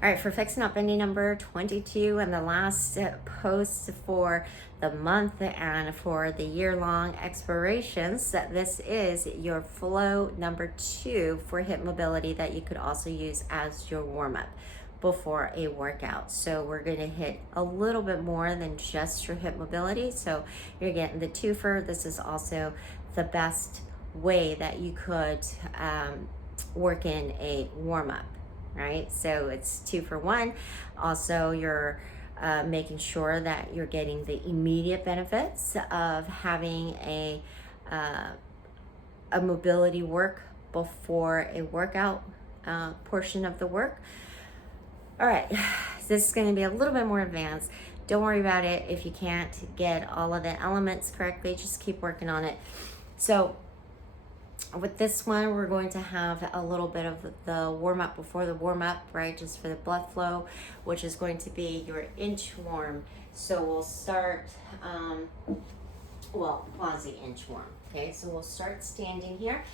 All right, for Fixing Up Bendy number 22 and the last post for the month and for the year-long expirations, this is your flow number 2 for hip mobility that you could also use as your warm-up before a workout. So we're going to hit a little bit more than just your hip mobility. So you're getting the twofer. This is also the best way that you could work in a warm-up, right? So it's 2 for 1. Also, you're making sure that you're getting the immediate benefits of having a mobility work before a workout portion of the work. All right, this is going to be a little bit more advanced. Don't worry about it if you can't get all of the elements correctly. Just keep working on it. So with this one, we're going to have a little bit of the warm-up before the warm-up, right? Just for the blood flow, which is going to be your inchworm. So we'll start, quasi-inchworm, okay? So we'll start standing here,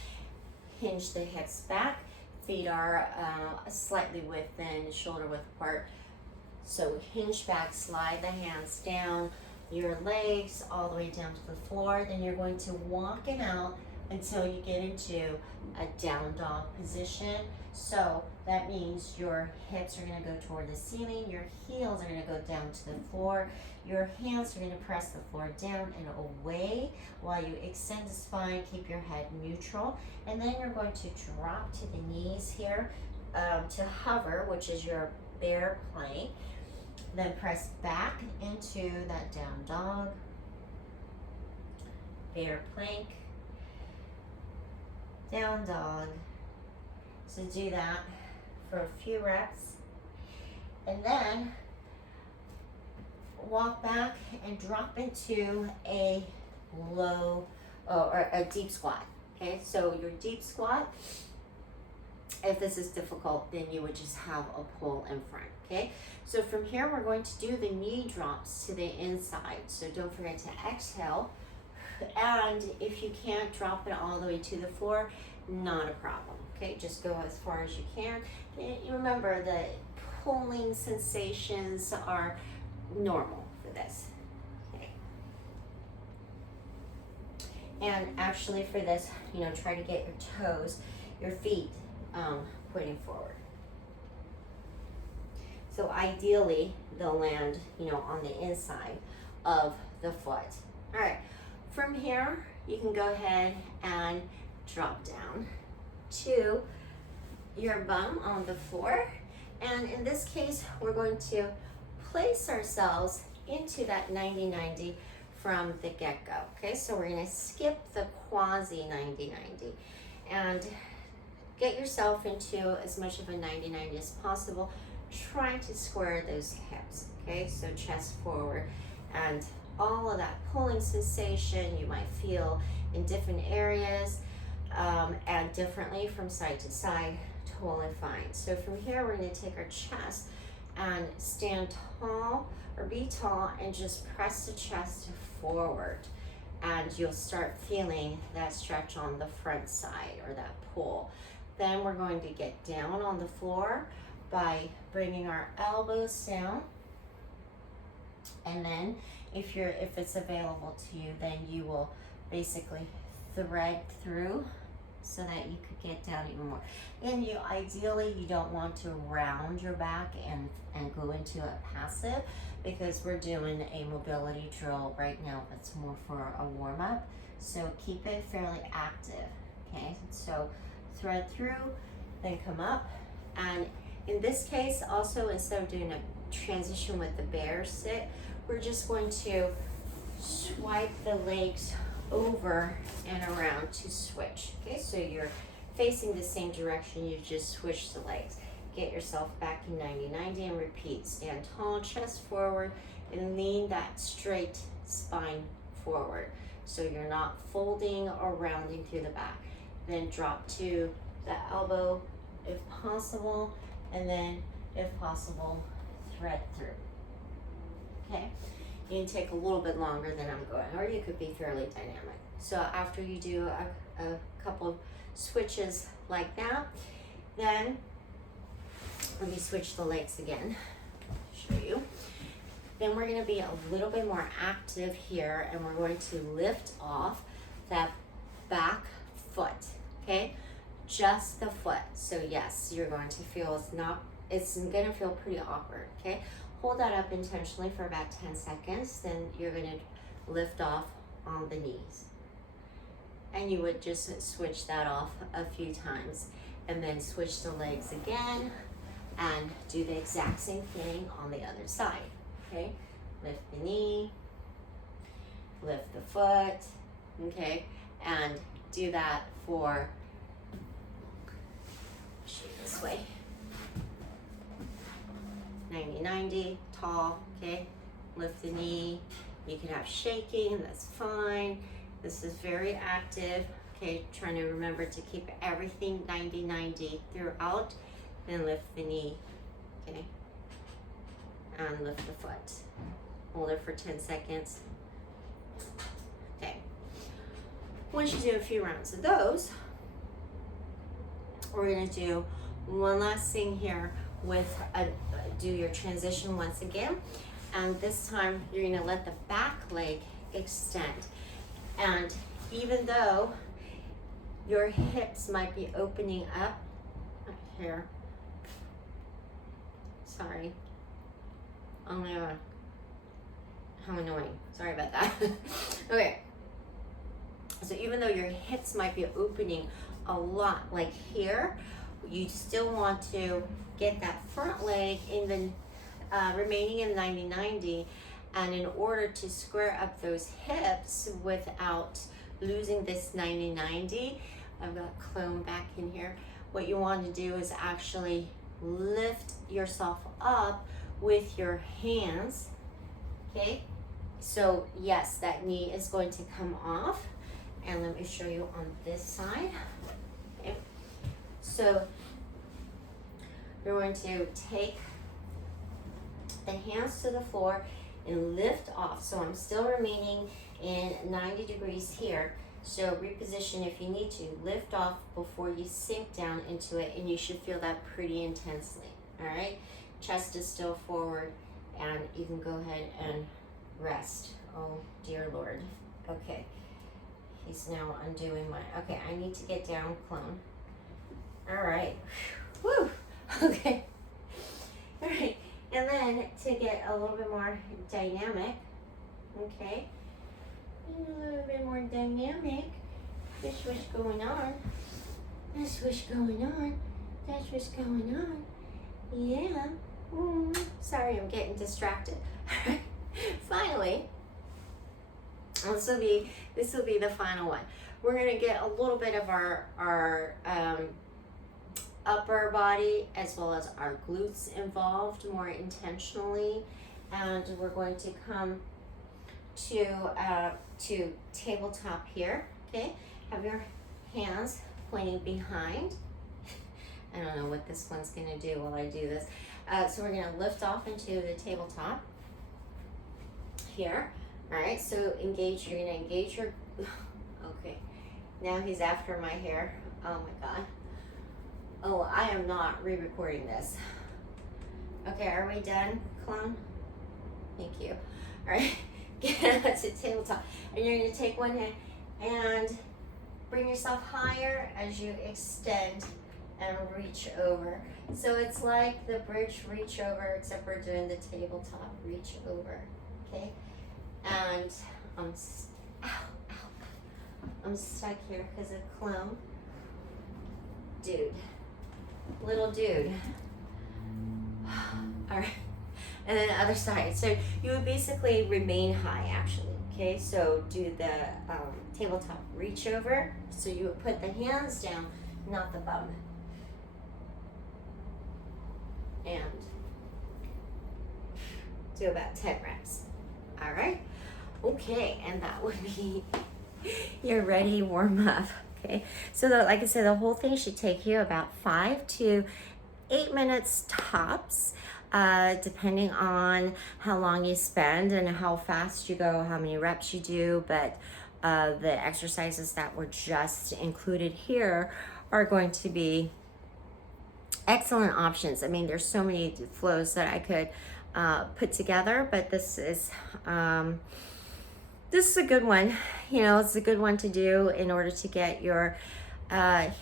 hinge the hips back, feet are slightly within, shoulder width apart. So hinge back, slide the hands down, your legs all the way down to the floor. Then you're going to walk it out until you get into a down dog position. So that means your hips are going to go toward the ceiling, your heels are going to go down to the floor, your hands are going to press the floor down and away while you extend the spine, keep your head neutral, and then you're going to drop to the knees here to hover, which is your bear plank. Then press back into that down dog, bear plank, down dog. So do that for a few reps, and then walk back and drop into a low or a deep squat. Okay, so your deep squat, if this is difficult, then you would just have a pull in front. Okay, so from here we're going to do the knee drops to the inside. So don't forget to exhale, and if you can't drop it all the way to the floor, not a problem. Okay, just go as far as you can. And you remember the pulling sensations are normal for this. Okay. And actually for this, try to get your toes, your feet pointing forward. So ideally they'll land, on the inside of the foot. All right, from here you can go ahead and drop down to your bum on the floor. And in this case, we're going to place ourselves into that 90-90 from the get-go. Okay, so we're going to skip the quasi 90-90 and get yourself into as much of a 90-90 as possible. Try to square those hips. Okay, so chest forward, and all of that pulling sensation you might feel in different areas and differently from side to side, totally fine. So from here, we're going to take our chest and stand tall or be tall and just press the chest forward, and you'll start feeling that stretch on the front side or that pull. Then we're going to get down on the floor by bringing our elbows down, and then if it's available to you, then you will basically thread through so that you could get down even more. And ideally you don't want to round your back and go into a passive, because we're doing a mobility drill right now that's more for a warm-up. So keep it fairly active. Okay, so thread through, then come up. And in this case also, instead of doing a transition with the bear sit, we're just going to swipe the legs over and around to switch. Okay, so you're facing the same direction, you just switch the legs. Get yourself back in 90-90 and repeat. Stand tall, chest forward, and lean that straight spine forward, so you're not folding or rounding through the back. Then drop to the elbow if possible, and then if possible, thread through. Okay, you can take a little bit longer than I'm going, or you could be fairly dynamic. So after you do a couple of switches like that, then Let me switch the legs again, show you. Then we're gonna be a little bit more active here, and we're going to lift off that back foot, okay? Just the foot. So yes, you're going to feel it's gonna feel pretty awkward, okay? Hold that up intentionally for about 10 seconds, then you're gonna lift off on the knees. And you would just switch that off a few times, and then switch the legs again, and do the exact same thing on the other side, okay? Lift the knee, lift the foot, okay? And do that for, shoot this way, 90-90, tall, okay? Lift the knee. You can have shaking, that's fine. This is very active, okay? Trying to remember to keep everything 90-90 throughout. Then lift the knee, okay? And lift the foot. Hold it for 10 seconds. Okay. Once you do a few rounds of those, we're gonna do one last thing here with do your transition once again. And this time you're gonna let the back leg extend. And even though your hips might be opening up here, sorry, oh my god, how annoying, sorry about that. Okay, so even though your hips might be opening a lot, like here, you still want to get that front leg in the remaining in 90-90, and in order to square up those hips without losing this 90-90, I've got clone back in here. What you want to do is actually lift yourself up with your hands, okay? So yes, that knee is going to come off, and let me show you on this side, okay? So we're going to take the hands to the floor and lift off. So I'm still remaining in 90 degrees here. So reposition if you need to. Lift off before you sink down into it, and you should feel that pretty intensely, all right? Chest is still forward, and you can go ahead and rest. Oh, dear Lord. Okay, he's now undoing my, okay, I need to get down, clone. All right, woo, okay. All right, and then to get a little bit more dynamic, okay, a little bit more dynamic, this was going on, this was going on, that's what's going on, yeah, sorry, I'm getting distracted. Finally, this will be the final one. We're gonna get a little bit of our upper body as well as our glutes involved more intentionally, and we're going to come to tabletop here, okay? Have your hands pointing behind. I don't know what this one's gonna do while I do this. So we're gonna lift off into the tabletop here. All right, so engage, you're gonna engage your, okay, now he's after my hair. Oh my God. Oh, I am not re-recording this. Okay, are we done, clone? Thank you. All right, get to tabletop. And you're gonna take one hand and bring yourself higher as you extend and reach over. So it's like the bridge reach over, except we're doing the tabletop reach over, okay? And I'm stuck here because of clone. Dude, little dude. All right, and then the other side. So you would basically remain high, actually, okay? So do the tabletop reach over. So you would put the hands down, not the bum. And do about 10 reps. All right, okay, and that would be your ready warm up. Okay, so like I said, the whole thing should take you about 5 to 8 minutes tops, depending on how long you spend and how fast you go, how many reps you do. But the exercises that were just included here are going to be excellent options. I mean, there's so many flows that I could put together, but this is a good one. You know, it's a good one to do in order to get your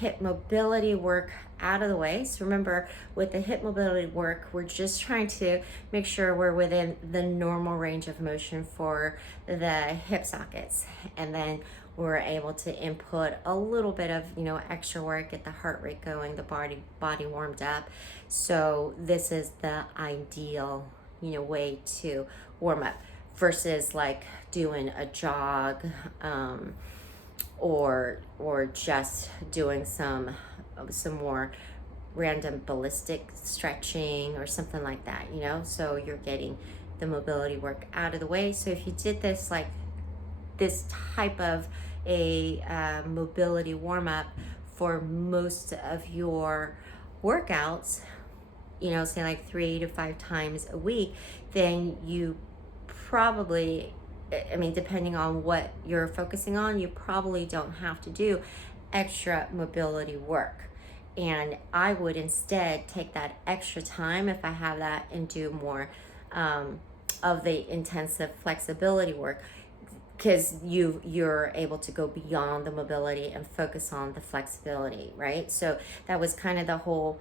hip mobility work out of the way. So remember, with the hip mobility work, we're just trying to make sure we're within the normal range of motion for the hip sockets. And then we're able to input a little bit of, you know, extra work, get the heart rate going, the body warmed up. So this is the ideal, you know, way to warm up versus like doing a jog, or just doing some more random ballistic stretching or something like that, you know. So you're getting the mobility work out of the way. So if you did this, like this type of a mobility warm-up for most of your workouts, you know, say like 3 to 5 times a week, then you probably, I mean, depending on what you're focusing on, you probably don't have to do extra mobility work. And I would instead take that extra time, if I have that, and do more of the intensive flexibility work, because you're able to go beyond the mobility and focus on the flexibility, right? So that was kind of the whole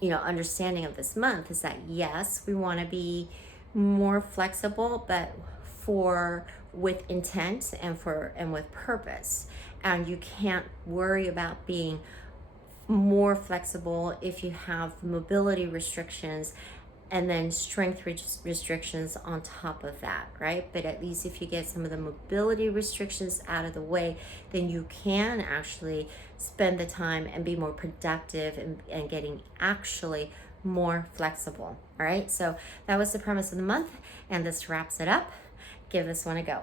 you know, understanding of this month, is that yes, we want to be more flexible, but with intent and with purpose. And you can't worry about being more flexible if you have mobility restrictions and then strength restrictions on top of that, right? But at least if you get some of the mobility restrictions out of the way, then you can actually spend the time and be more productive and getting actually more flexible. All right, so that was the premise of the month, and this wraps it up. Give this one a go.